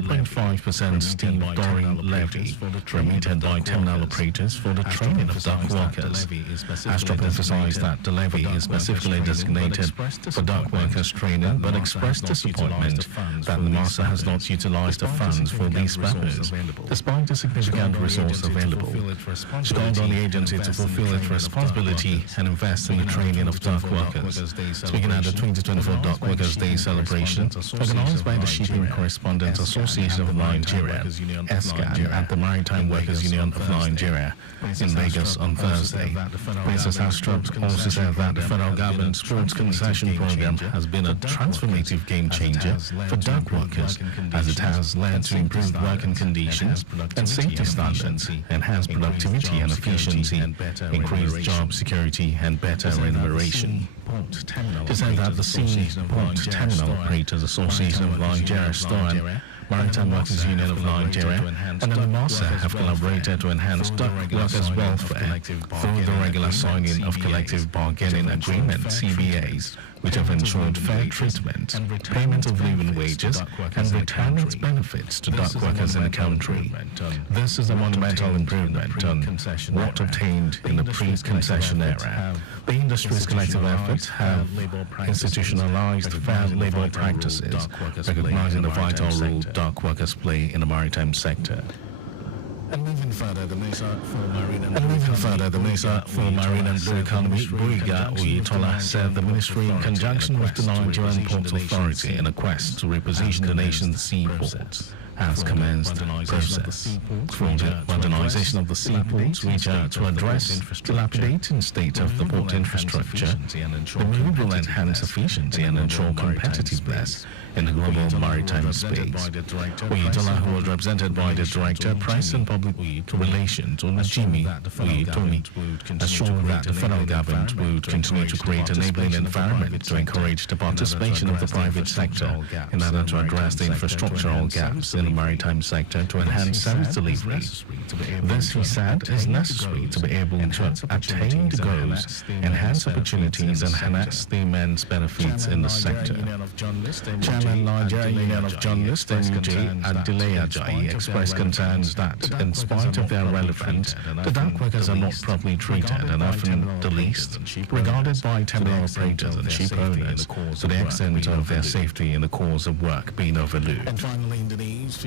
0.5% stevedoring levy remitted by terminal operators for the training of dock workers. Astrop emphasized that the levy is specifically designated for dock workers training, but expressed disappointment that the master has not utilized the funds for these purposes, despite the significant resource available. She called on the agency to fulfill its responsibility and invest in the training of dock workers. Speaking at the 2024 Dock Workers' Day celebration, organized by the Shipping Correspondents Association of Nigeria, ESCAN, at the Maritime Workers Union of Nigeria in Lagos on Thursday. Mrs. Astrop also said that the federal government's sports concession program has been a transformative game changer for dock workers, as it has led to improved working conditions and safety standards, enhanced productivity and efficiency, increased job security, and better remuneration. She said that the Port Terminal Operators Association of Nigeria, STOA, Maritime Workers Union of Nigeria, and the MASA have collaborated to enhance dock workers' welfare through the regular signing of collective bargaining agreements, CBAs, which have ensured fair treatment, payment of living wages, and retirement benefits to dock workers in the country. This is a monumental improvement on what obtained in the pre-concession era. The industry's collective efforts have institutionalized fair labor practices, recognizing the vital role dock workers play in the maritime sector. And moving further, the Minister for Marine and Blue Economy, Boyega Oyetola, said the ministry, in conjunction with the Nigerian Ports Authority, in a quest to reposition the nation's seaports, has commenced the process for the modernization of the seaports, which are to address the dilapidating state of the port infrastructure. The move will enhance efficiency and ensure competitiveness in the global maritime space. Oyetola, who was represented by the Director, Press and Public Relations, Jimmy Oyetomi, assured that the federal government would continue to create an enabling environment to encourage the participation of the private sector in order to address the infrastructural gaps in the maritime sector to enhance service delivery. This, he said, is necessary to be able to attain the goals, enhance opportunities, and enhance the immense benefits in the sector. Chairman Nigerian Union of Journalists, MJ Adile Ajayi, expressed concerns that, in spite of their relevance, the dock workers are not properly treated and often the least regarded by terminal operators and ship owners, to the extent of their safety in the course of work being overlooked. And finally, in the news,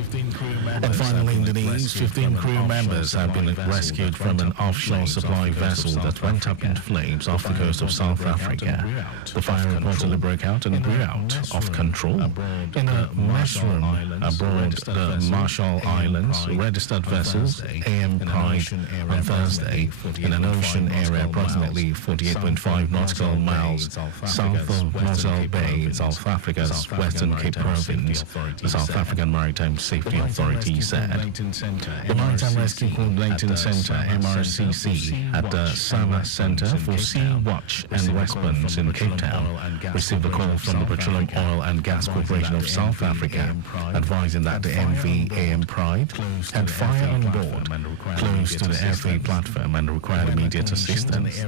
15 crew members have been rescued from an offshore supply vessel that went up in flames off the coast of South Africa. The fire reportedly broke out and blew out of control in a mess room aboard the Marshall Islands registered vessels AM Pride on Thursday in an ocean area approximately 48.5 nautical miles south of Moselle Bay, South Africa's Western Cape Province, the South African Maritime Safety Authority said. The Maritime Rescue Coordinating Center, MRCC, at the Sama Center for Sea Watch and Response in Cape Town, received a call from the Petroleum Oil and Gas Corporation of South Africa, advising that the MV AM Pride had fire on board close to the airway platform and required immediate assistance.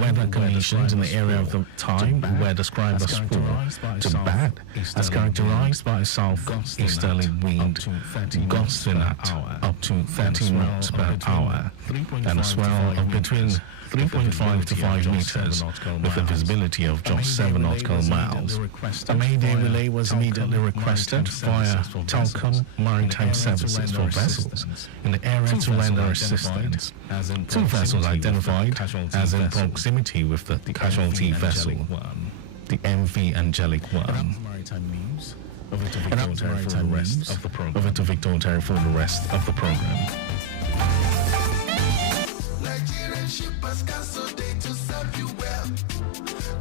Weather conditions in the area of the time were described as poor to bad, as characterized by a southeasterly wind gusting at up to 30 miles per hour and a swell of between 3.5 to 5 meters with a visibility of just 7 nautical miles. A Mayday relay was immediately requested via Telcom Maritime Services for vessels in the area to render assistance. 2 vessels identified as in proximity with the casualty vessel, the MV Angelic 1. Over to Victor Oteri for the rest of the program. Nigerian shippers cancel day to serve you well.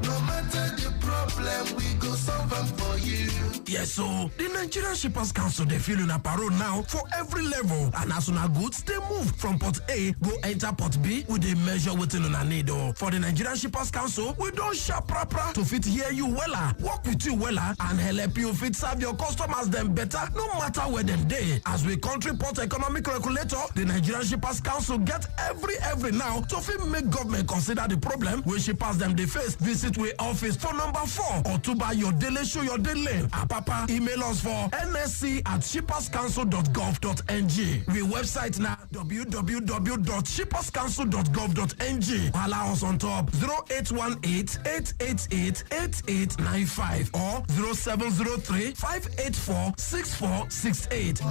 No matter the problem, we go solve them for you. Yes, so the Nigerian Shippers Council, they feel in a parole now for every level. And as soon as goods, they move from Port A, go enter Port B, with a measure within on a need. For the Nigerian Shippers Council, we don't shop proper to fit hear you weller, work with you weller, and help you fit serve your customers them better, no matter where them day. As we country port economic regulator, the Nigerian Shippers Council get every now to fit make government consider the problem when shippers them they face. Visit we office for number 4 or to buy your daily show your daily. Papa, email us for nsc@shipperscouncil.gov.ng. The website now www.shipperscouncil.gov.ng. Allow us on top 0818-888-8895 or 0703-584-6468.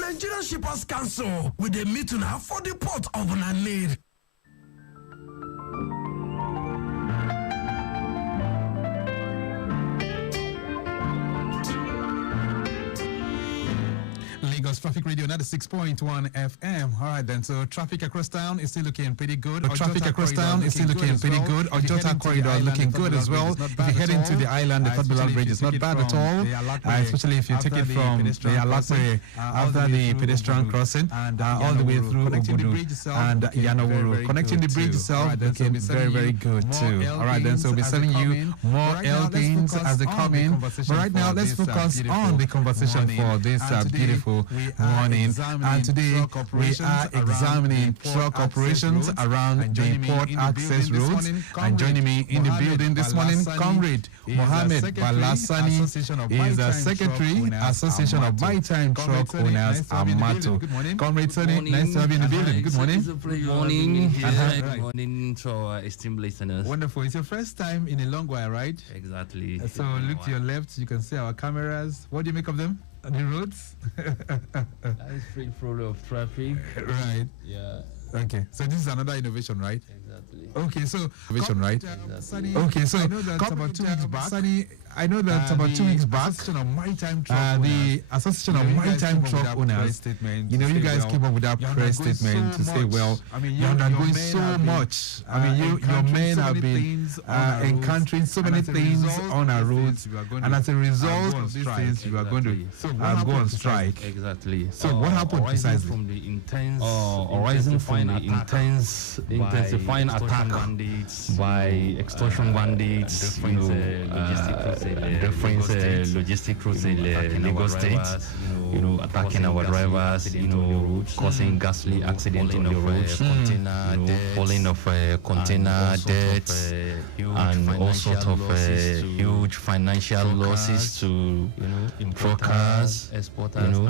Nigerian Shippers Council with a meeting for the port of Nanir. Lagos Traffic Radio 96.1 FM. All right, then. So traffic across town is still looking pretty good. Traffic across town is still looking pretty good. Ojota corridor is looking good as well. If you head into the island, the Fat Bilal Bridge is not bad at all. Especially if you take it from the Alakwe after the pedestrian crossing all the way through Ogudu and Yanowuru. Connecting the bridge itself looking very, very good too. All right, then. So we'll be sending you more L-pins as they come in. But right now, let's focus on the conversation for this beautiful morning. And today we are examining truck operations around the port access roads. And joining me in the building this morning, Comrade Mohammed Balasani is a Secretary, Association of Maritime Truck Owners, Amato. Comrade Sani, nice to have you in the building. Good morning. Good morning. Good morning to our esteemed listeners. Wonderful. It's your first time in a long while, right? Exactly. So look to your left, you can see our cameras. What do you make of them? The roads? That is free flow of traffic. Right. Yeah. Okay. So this is another innovation, right? Exactly. Okay, so innovation, right? Exactly. Okay, so I know that about 2 weeks back. I know that about 2 weeks back, the Association of Maritime Truck Owners, you know, you guys came up with that press statement to say, well, you're undergoing so much. I mean, your men have been encountering so many things on our roads, and as a result of these things, you are going to go on strike. Exactly. So what happened precisely? From the intense, arising from the intensifying attack by extortion bandits, different logistic routes in Lagos State, attacking our drivers, causing ghastly accidents on the roads, falling of container debts, and all sorts of huge financial losses to truckers,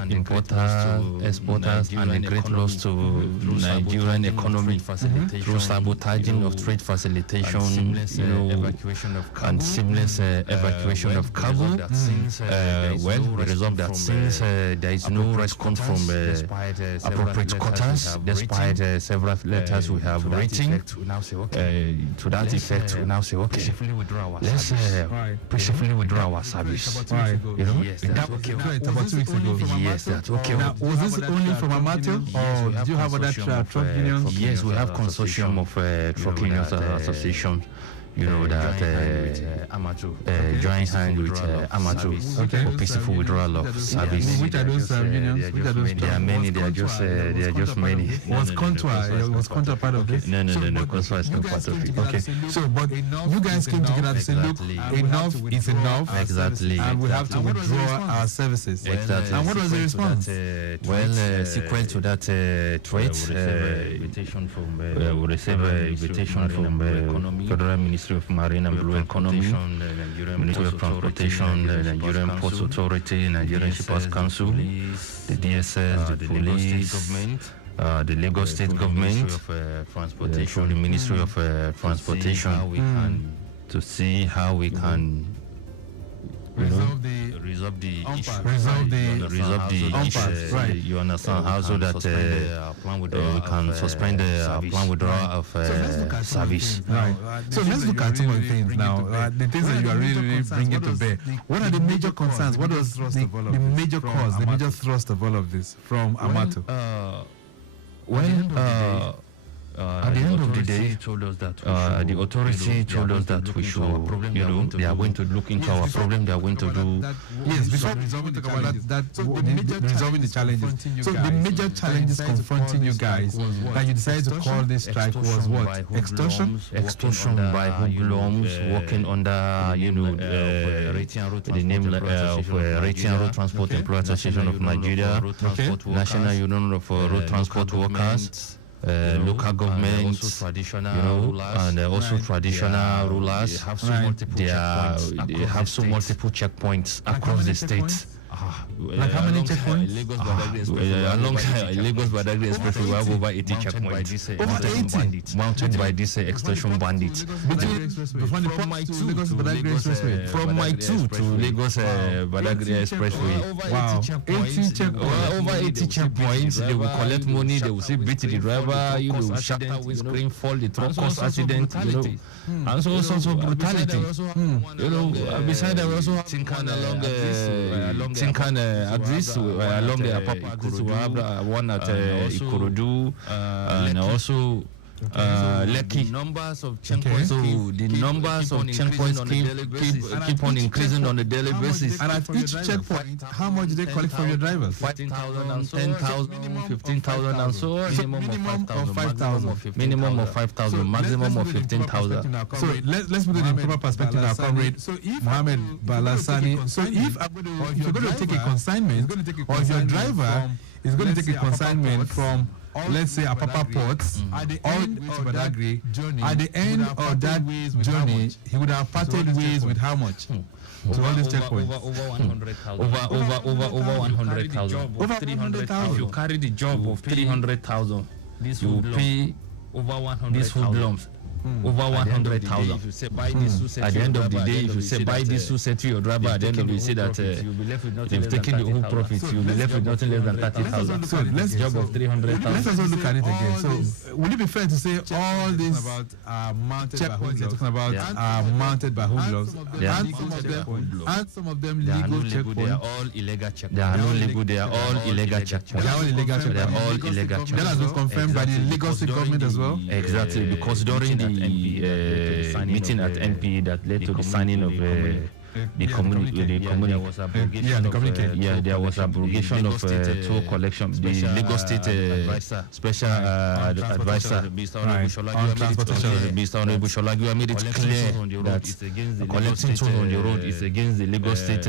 importers, exporters, and a great loss to Nigerian economy through sabotaging of trade facilitation, and seamless evacuation of cargo. Well, the result that since there is no response from appropriate quarters, despite several letters we have written, to that effect, we now say, okay, let's peacefully withdraw our service. Right. Yes, that's okay. About 2 weeks ago. Yes, that's okay. Now, was this only from Amato, or do you have other truck unions? Yes, we have consortium of truck unions associations. That joint hand with Amato for peaceful withdrawal of service. Which are those unions? There are many. They are just many. Was Contour part of this? No. Contour is not part of it. Okay. So, but you guys came together to say, look, enough is enough. Exactly. And we have to withdraw our services. Exactly. And what was the response? Well, sequel to that threat, we received an invitation from Federal Ministry of Marine and Blue Economy, Ministry of Transportation, the Nigerian Ports Authority, Nigerian Shippers Council, the DSS, the police, the Lagos State Government, the Ministry of Transportation, to see how we can resolve the issue. Right. You understand how so that we can suspend the plan withdrawal of service. Right. So let's look at some of the things now. The things that you are really bringing to bear. What are the major concerns? What was the major cause, the major thrust of all of this from Amato? At the end of the day, told us that the authority told us that we should, they are going to look into our problem. They are going to do. Yes, before resolving the resolving the challenges. So the major challenges confronting you guys that you decided to call this strike was what? Extortion by hoodlums working under the name of Rating Road Transport Employers Association of Nigeria, National Union of Road Transport Workers. local governments, and also traditional rulers. They have so multiple checkpoints across the states. Like how many checkpoints? Along Lagos Badagry Expressway, we have over 80 checkpoints. Over 80? Mounted by this extortion bandits. From my 2 to Lagos Badagry Expressway. From my 2 to Lagos Badagry Expressway. Wow. 80 checkpoints. Over 80 checkpoints. They will collect money. They will say beat the driver. You know, shut down windscreen, fall, the truck cause accident. You know, and so sorts of brutality. You know, besides that, we also have Tinkan along Agris, along the Apapa, we have one at Ikorodu, and also Lekki. Numbers of checkpoints. So the numbers of checkpoints keep on increasing on a daily basis. And at each checkpoint, how much do they collect from your drivers? 15,000, 10,000, 15,000, and so on. Minimum of 5,000. Minimum of 5,000, maximum of 15,000. So let's put it in proper perspective, our comrade Mohammed Balasani. So if you're going to take a consignment, or if your driver is going to take a consignment from, let's say, Apapa Ports, at the end of Badagry, at the end of that journey, he would have parted ways with how much? To all these checkpoints. Over 100,000. Over 100,000. Over 300,000. If you carry the job of 300,000, you will pay over 100,000. These hoodlums. Over 100,000. At the end of the day, if you say buy this suit, set to your driver, at the end of the day, you say that they've taken the whole profit, you'll be left with nothing less than 30,000. So let's job of 300,000. Let's also look at it again. So would it be fair to say all these checkpoints you're talking about are mounted by hoodlums, and some of them legal checkpoints? They are all illegal checkpoints. They are not legal. They are all illegal checkpoints. They are all illegal checkpoints. They are all illegal checkpoints. That has been confirmed by the Lagos State government as well. Exactly, because during the meeting at NP that led to the signing of the community, there was abrogation of toll collection. The Lagos State Special Advisor on Transportation, Mr. Honorable Sholagiwa, made it clear that collecting tolls on the road is against the Lagos State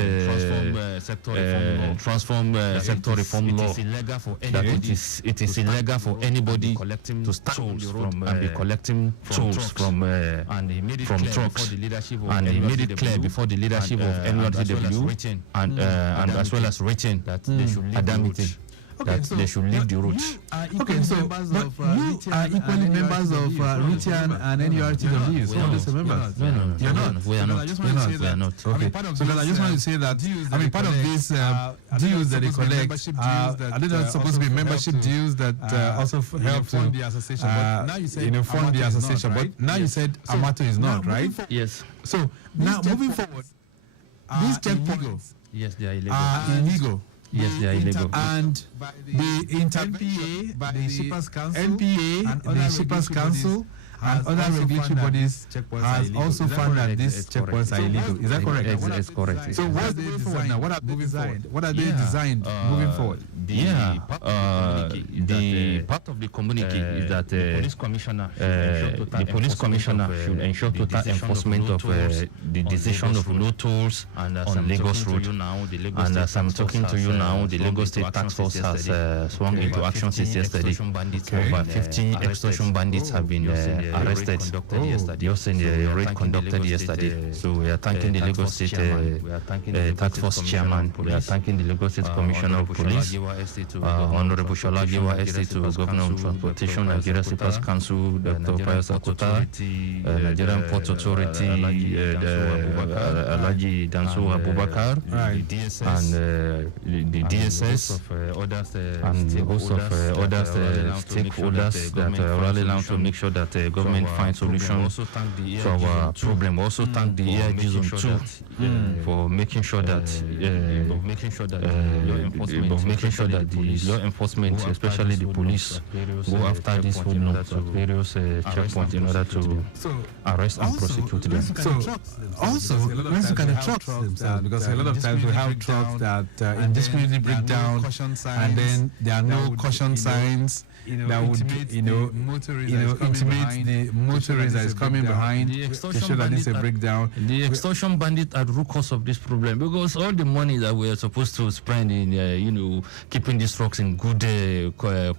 Transform Sector Reform Law. That it is illegal for anybody to start from and be collecting tolls from trucks, and he made it clear before the leadership of NURTW and as well as written that they should leave that they should leave the route. Okay, so but you are equally members of Ritian and NURTW. So are these members? No, you're not. We are not. We are not. Okay, so I just want to say that part of these dues that they collect are they not supposed to be membership dues that also help to fund the association? But now you said Amato is not, right? Yes. So now moving forward, these checkpoints, yes, they are illegal. Illegal. Yes, they are illegal. And the NPA, the Shippers Council, and the Shippers Council, and other regulatory bodies has also found that these checkpoints are illegal. Is that correct? It's correct. So what's the moving forward now? What are they designed? What are they designed moving forward? The part of the communique is that the police commissioner should ensure total enforcement of the decision of no tolls on Lagos Road. And as I'm talking to you now, the Lagos State Task Force has swung into action since yesterday. Over 15 extortion bandits have been arrested just in the raid conducted yesterday. So we are thanking the Lagos State Task Force Chairman. We are thanking the Lagos State Commissioner of Police, Honorable Sholagiwa Estate to Governor of Transportation, Nigeria Shippers Council, Dr. Pius Akuta, Nigerian Port Authority, Alaji Danso Abubakar, and the DSS, and a host of other stakeholders that rally around to make sure that government finds solutions to our problem. We also thank the AIG Zone 2 for making sure that the law enforcement, especially the police, go after these hoodlums at various checkpoints in order to arrest and prosecute them. So also, let's look at the trucks themselves, because a lot of times we have trucks that indiscriminately break down, and then there are no caution signs that would intimate the motorist that is coming behind to show that it's a breakdown. The extortion bandits are the root cause of this problem, because all the money that we are supposed to spend in, keeping these trucks in good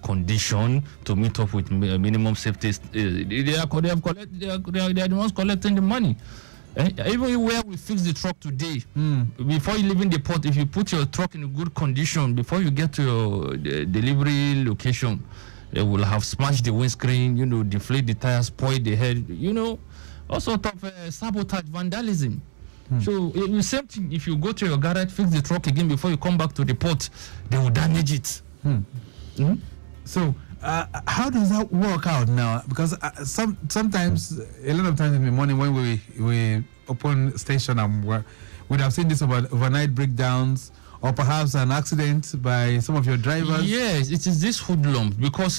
condition to meet up with minimum safety, they are the ones collecting the money. Even where we fix the truck today, before you leave in the port, if you put your truck in a good condition, before you get to your delivery location, they will have smashed the windscreen, deflate the tires, spoil the head, all sort of sabotage, vandalism. So the same thing, if you go to your garage, fix the truck again before you come back to the port, they will damage it. So how does that work out now? Because sometimes, a lot of times in the morning when we open station and we'd have seen this about overnight breakdowns, or perhaps an accident by some of your drivers. Yes, it is this hoodlum, because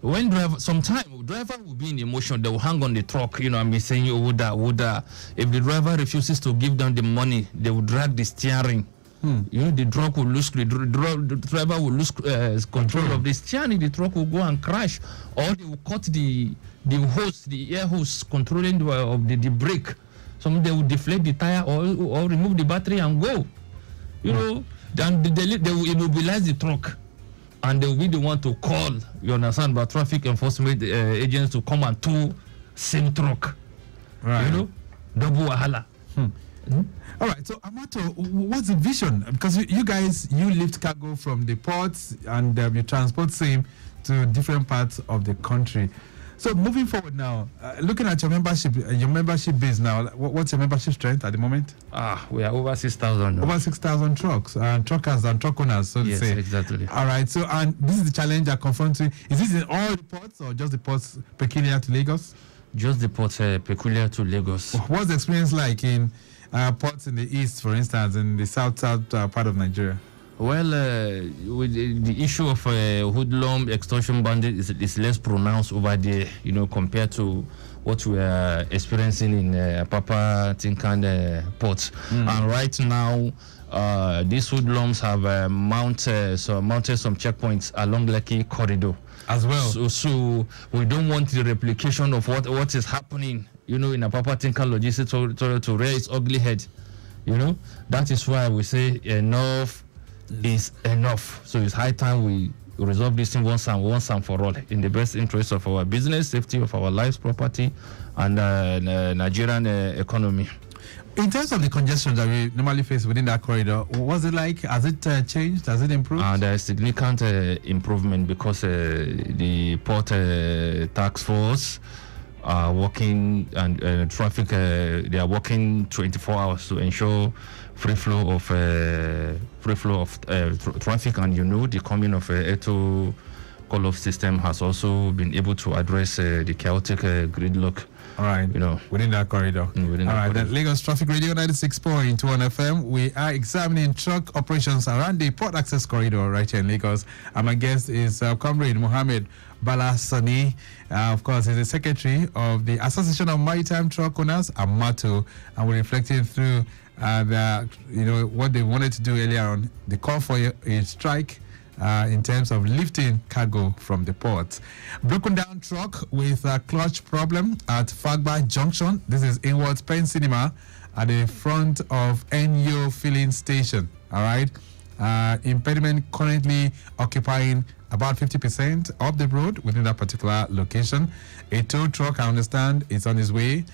when sometimes driver will be in emotion, they will hang on the truck, and be saying, woulda. If the driver refuses to give them the money, they will drag the steering. The truck will lose, the driver will lose control of the steering, the truck will go and crash, or they will cut the hose, the air hose controlling the brake. Some they will deflate the tire or remove the battery and go. Then they will immobilize the truck, and they will be the one to call, you understand, but traffic enforcement agents to come and tow same truck. Right. Double wahala. All right, so Amato, what's the vision? Because you guys, you lift cargo from the ports and you transport same to different parts of the country. So moving forward now, looking at your membership base now, what's your membership strength at the moment? We are over 6,000. Over 6,000 trucks and truckers and truck owners, so to say. Yes, exactly. All right, so and this is the challenge that confronts you. Is this in all the ports or just the ports peculiar to Lagos? Just the ports peculiar to Lagos. What's the experience like in ports in the east, for instance, in the south part of Nigeria? Well, with the issue of hoodlum, extortion bandit is less pronounced over there, compared to what we are experiencing in Papa Tinkan ports. And right now, these hoodlums have mounted some checkpoints along Lekki corridor as well. So we don't want the replication of what is happening, in a Papa Tinkan logistics to rear its ugly head. That is why we say enough is enough. So it's high time we resolve this thing once and for all, in the best interest of our business, safety of our lives, property, and Nigerian economy. In terms of the congestion that we normally face within that corridor, what's it like? Has it changed? Has it improved? There is significant improvement, because the port task force are working, and traffic, they are working 24 hours to ensure free flow of traffic. And the coming of Eto call-off system has also been able to address the chaotic gridlock. All right, within that corridor. Then Lagos Traffic Radio 96.1 FM. We are examining truck operations around the port access corridor right here in Lagos. And my guest is Comrade Mohammed Bala Sani. Of course, he's the secretary of the Association of Maritime Truck Owners, AMATO, and we're reflecting through what they wanted to do earlier on, the call for a strike in terms of lifting cargo from the port. Broken down truck with a clutch problem at Fagba Junction. This is inwards Pen Cinema at the front of NU filling station. All right. Impediment currently occupying about 50% of the road within that particular location. A tow truck, I understand, is on its way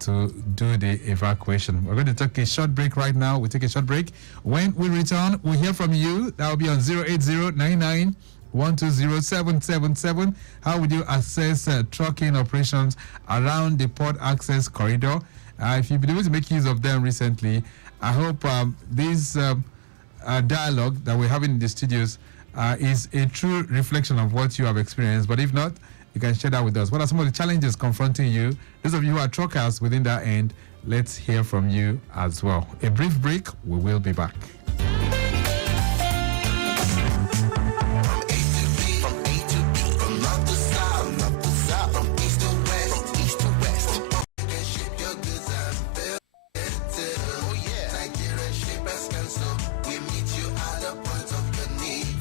to do the evacuation. We're going to take a short break right now. We take a short break. When we return, we'll hear from you. That will be on 08099120777. How would you assess trucking operations around the port access corridor? If you've been able to make use of them recently, I hope this dialogue that we're having in the studios is a true reflection of what you have experienced. But if not, you can share that with us. What are some of the challenges confronting you? Those of you who are truckers within that end, let's hear from you as well. A brief break, we will be back.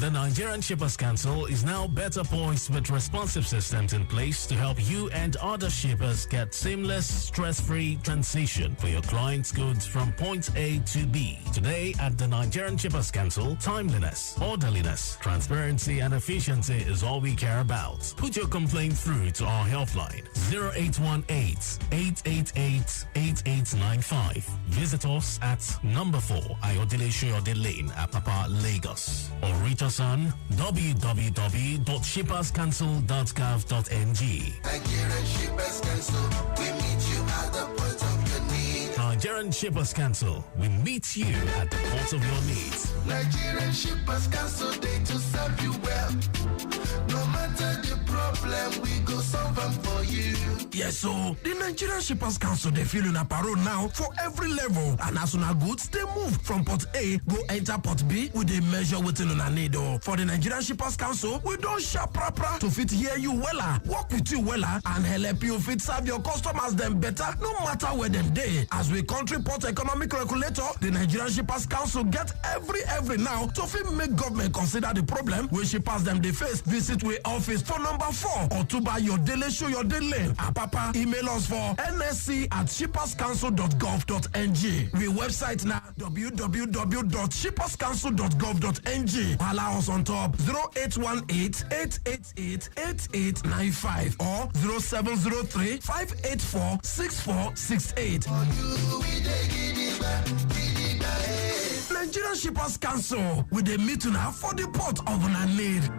The Nigerian Shippers Council is now better poised with responsive systems in place to help you and other shippers get seamless, stress-free transition for your clients' goods from point A to B. Today at the Nigerian Shippers Council, timeliness, orderliness, transparency and efficiency is all we care about. Put your complaint through to our helpline 0818-888-8895. Visit us at number 4 Ayodele Shoyode Lane, Apapa, Lagos, or reach us on www.shipperscouncil.gov.ng. Nigerian Shippers Council, we meet you at the point of your need. Nigerian Shippers Council, we meet you at the point of your needs. Nigerian Shippers Council, they to serve you well. No matter the problem, we go solve them for you. Yes, so the Nigerian Shippers Council, they feel in a parole now for every level. And as soon as goods, they move from port A, go enter port B, with a measure within on a need. For the Nigerian Shippers Council, we don't sharp proper to fit hear you wella, work with you wella, and help you fit serve your customers them better, no matter where them day. As we country port economic regulator, the Nigerian Shippers Council get every now to fit make government consider the problem when shippers them they face. Visit we office for number 4 or to buy your daily show your daily. Papa, email us for nsc@shipperscouncil.gov.ng. We website now www.shipperscouncil.gov.ng. Allow us on top 0818-888-8895 or 0703-584-6468. Nigerian Shippers Council with a meeting for the port of Nanid.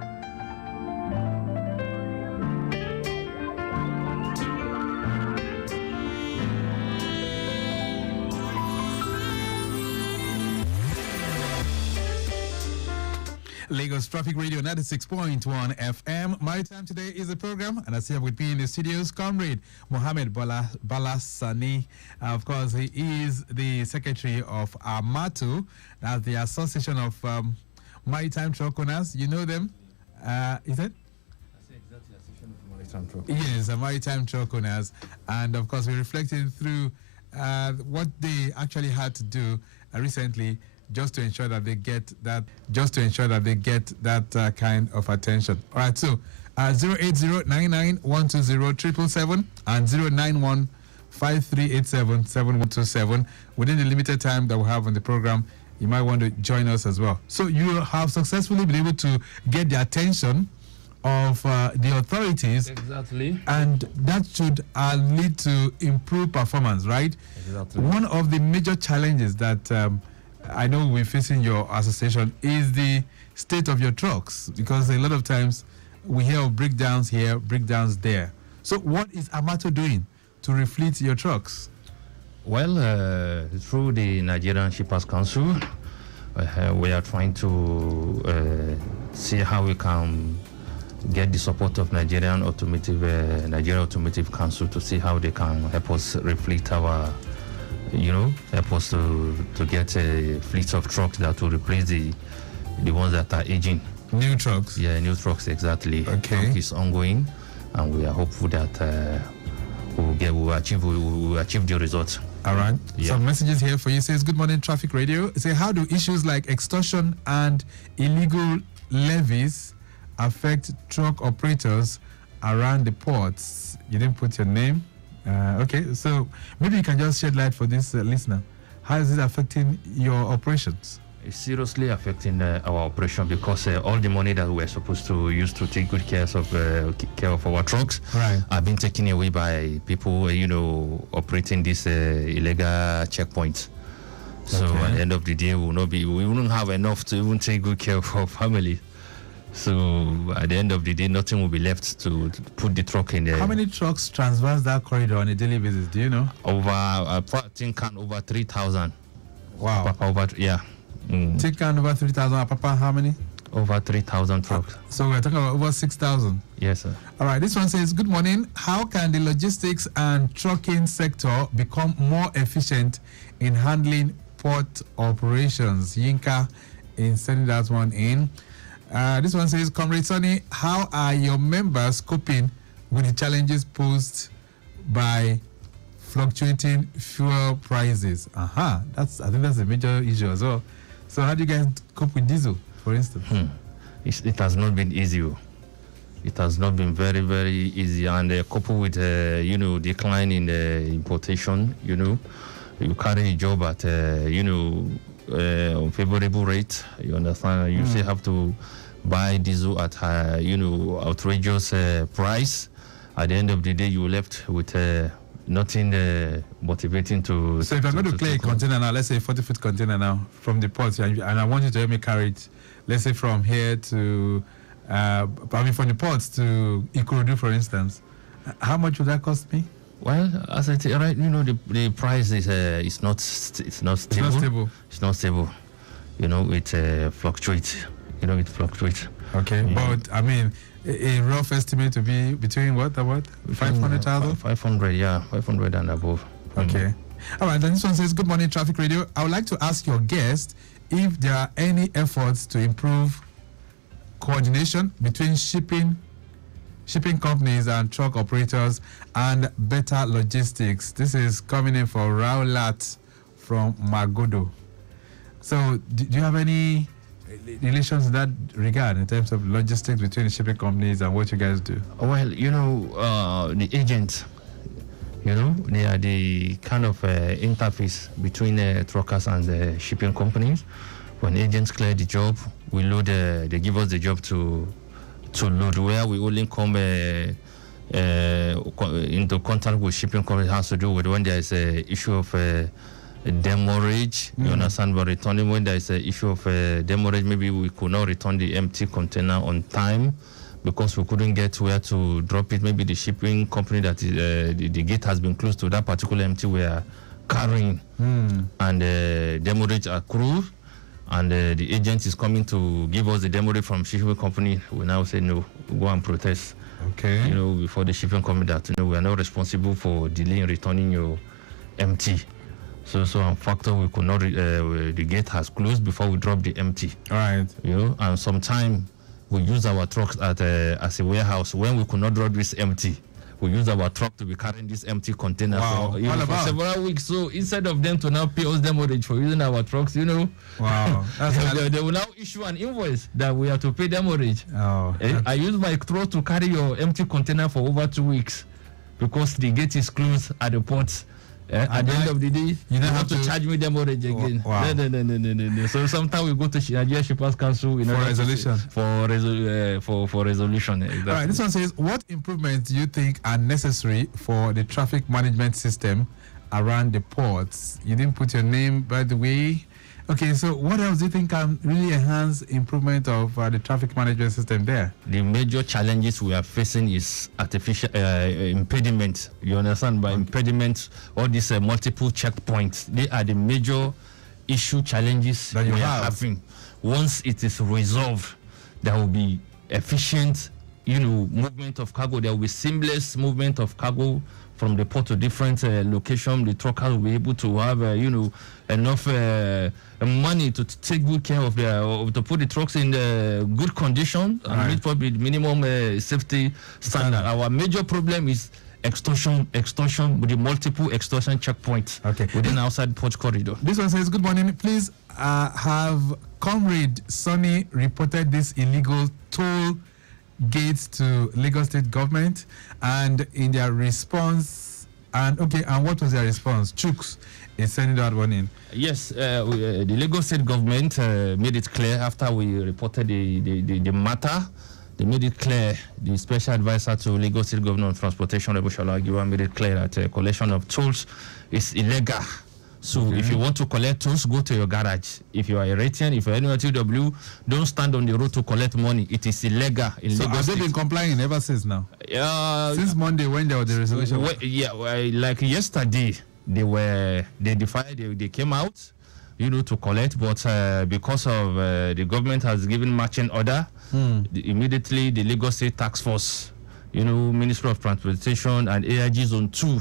Lagos Traffic Radio 96.1 FM. Maritime today is the program, and I see with me in the studios, Comrade Mohammed Balasani. Of course, he is the secretary of AMATU, that's the Association of Maritime Truck Owners. You know them? Is it? Yes, Maritime Truck Owners. And of course, we're reflecting through what they actually had to do recently just to ensure that they get that kind of attention. All right, so 08099120777 and 09153877127. Within the limited time that we have on the program, you might want to join us as well. So you have successfully been able to get the attention of the authorities. Exactly. And that should lead to improved performance, right? Exactly. One of the major challenges that I know we're facing your association is the state of your trucks, because a lot of times we hear of breakdowns here, breakdowns there. So what is AMATU doing to refleet your trucks? Well, through the Nigerian Shippers Council, we are trying to see how we can get the support of Nigerian Automotive Council to see how they can help us reflect our, help us to get a fleet of trucks that will replace the ones that are aging. New trucks? Yeah, new trucks, exactly. Okay. Work is ongoing, and we are hopeful that we'll achieve the results. All right. Yeah. Some messages here for you. It says, good morning, Traffic Radio. It says, how do issues like extortion and illegal levies affect truck operators around the ports? You didn't put your name. Okay, so maybe you can just shed light for this listener. How is it affecting your operations? It's seriously affecting our operation, because all the money that we're supposed to use to take good care of our trucks have been taken away by people, operating these illegal checkpoints. So at the end of the day, we won't have enough to even take good care of our family. So at the end of the day, nothing will be left to put the truck in there. How many trucks transverse that corridor on a daily basis? Do you know? Over 3,000. Wow. Yeah. Take over 3,000. Papa, how many? Over 3,000 trucks. So we're talking about over 6,000. Yes, sir. All right. This one says, good morning. How can the logistics and trucking sector become more efficient in handling port operations? Yinka in sending that one in. This one says, Comrade Sonny, how are your members coping with the challenges posed by fluctuating fuel prices? I think that's a major issue as well. So how do you guys cope with diesel, for instance? it has not been easy. It has not been very, very easy, and coupled with decline in the importation, you carry a job at unfavorable rate. You understand? You still have to buy diesel at outrageous price. At the end of the day, you're left with nothing motivating to. So if I'm going to clear a container now, let's say 40-foot container now from the port, and I want you to help me carry it, let's say from here to. From the ports to Ikorodu, for instance, how much would that cost me? Well, as I say, right, the price is not stable. It's not stable. It's not stable. It fluctuates. It fluctuates. Okay, but I mean, a rough estimate to be between what? 500,000? 500, yeah, 500 and above. Okay. All right, then this one says, good morning, Traffic Radio. I would like to ask your guest if there are any efforts to improve coordination between shipping companies and truck operators and better logistics. This is coming in for Raulat from Magodo. So do you have any relations in that regard in terms of logistics between the shipping companies and what you guys do? Well, the agents, they are the kind of interface between truckers and the shipping companies. When agents clear the job, we load. They give us the job to load. Where we only come into contact with shipping companies has to do with when there is a issue of demurrage. You understand? But returning when there is a issue of demurrage, maybe we could not return the empty container on time because we couldn't get where to drop it. Maybe the shipping company that is, the gate has been closed to that particular empty we are carrying, and demurrage accrued. And the agent is coming to give us the demurrage from shipping company. We now say no, go and protest. Okay. Before the shipping company that we are not responsible for delaying returning your empty. So in fact we could not. The gate has closed before we drop the empty. All right. And sometimes we use our trucks as a warehouse when we could not drop this empty. We use our truck to be carrying this empty container for several weeks. So instead of them to now pay us demurrage for using our trucks, wow, they will now issue an invoice that we have to pay demurrage. Oh, I use my truck to carry your empty container for over 2 weeks because the gate is closed at the port. At the end of the day, you don't have to charge me demurrage again. Wow. No. So sometimes we go to Nigeria Shippers Council for resolution. For resolution. Exactly. All right. This one says, what improvements do you think are necessary for the traffic management system around the ports? You didn't put your name, by the way. Okay, so what else do you think can really enhance improvement of the traffic management system there? The major challenges we are facing is artificial impediment. You understand? By impediment, all these multiple checkpoints, they are the major challenges that we are having. Once it is resolved, there will be efficient, movement of cargo. There will be seamless movement of cargo from the port to different locations. The truckers will be able to have, enough money to take good care of to put the trucks in good condition and meet probably minimum safety standard. Our major problem is extortion with the multiple extortion checkpoints within outside port corridor. This one says, good morning. Please have Comrade Sonny reported this illegal toll gates to Lagos State government, and in their response, and what was their response? Chooks is sending that one in. Yes, the Lagos State government made it clear after we reported the matter. They made it clear, the special advisor to Lagos State Governor on Transportation, Rebushala Agiwa, made it clear that collection of tolls is illegal. So if you want to collect tolls, go to your garage. If you are a Retian, if you are any TW, don't stand on the road to collect money. It is illegal in so Lagos have State. they been complying ever since now? Since Monday when there was the resolution? Like yesterday, they came out, to collect, but because of the government has given marching order, immediately the Lagos State Task Force, Ministry of Transportation and AIG Zone 2,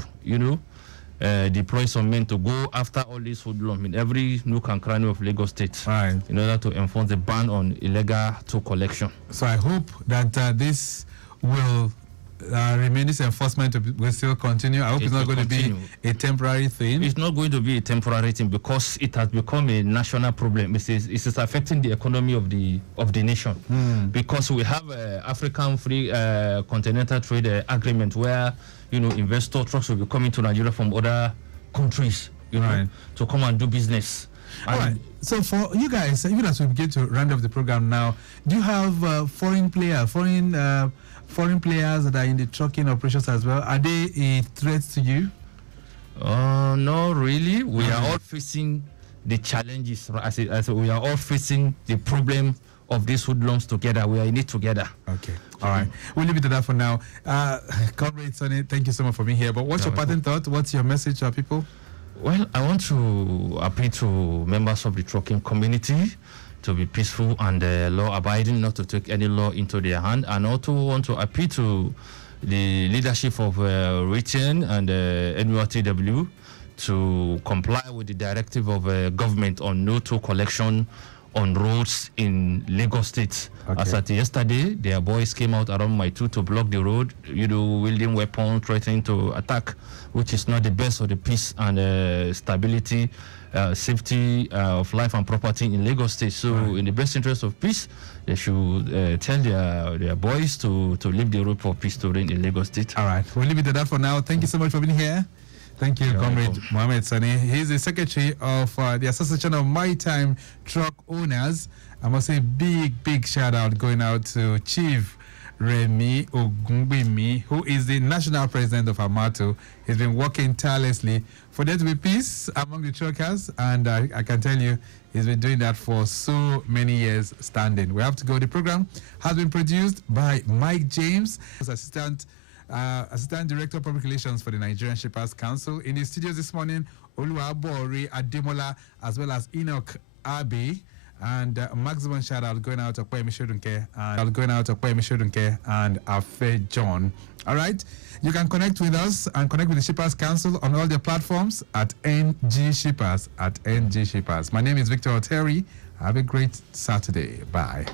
deploy some men to go after all these hoodlums in every nook and cranny of Lagos State, in order to enforce the ban on illegal toll collection. So I hope that this will remain, this enforcement will still continue. I hope it's not going to be a temporary thing. It's not going to be a temporary thing because it has become a national problem. It is affecting the economy of the nation because we have African Free Continental Trade Agreement where investor trucks will be coming to Nigeria from other countries, to come and do business. All right. So for you guys, even as we begin to round up the program now, do you have foreign players that are in the trucking operations as well? Are they a threat to you? No, really. We are all facing the challenges. As we are all facing the problem of these hoodlums together. We are in it together. Okay. All right. We'll leave it at that for now. Comrade Sonny, thank you so much for being here. But what's your parting thought? What's your message to our people? Well, I want to appeal to members of the trucking community to be peaceful and law-abiding, not to take any law into their hand, and also want to appeal to the leadership of RITIME and NURTW to comply with the directive of government on no toll collection on roads in Lagos State. Okay. As at yesterday, their boys came out around my two to block the road, wielding weapons, threatening to attack, which is not the best for the peace and stability, safety of life and property in Lagos State. So in the best interest of peace, they should tell their boys to leave the road for peace to reign in Lagos State. All right, we'll leave it at that for now. Thank you so much for being here. Thank you, Comrade Mohammed Sani. He's the secretary of the Association of Maritime Truck Owners. I must say big shout out going out to Chief Remi Ogungbemi, who is the national president of Amato. He's been working tirelessly for there to be peace among the truckers, and I can tell you he's been doing that for so many years standing. We have to go. The program has been produced by Mike James, Assistant Director of Public Relations for the Nigerian Shippers Council. In the studios this morning, Oluwabori Ademola, as well as Enoch Abe, and maximum shout out going out to Kwemi Shodunke and Afe John. All right, you can connect with us and connect with the Shippers Council on all their platforms at NG Shippers. My name is Victor Oteri. Have a great Saturday. Bye.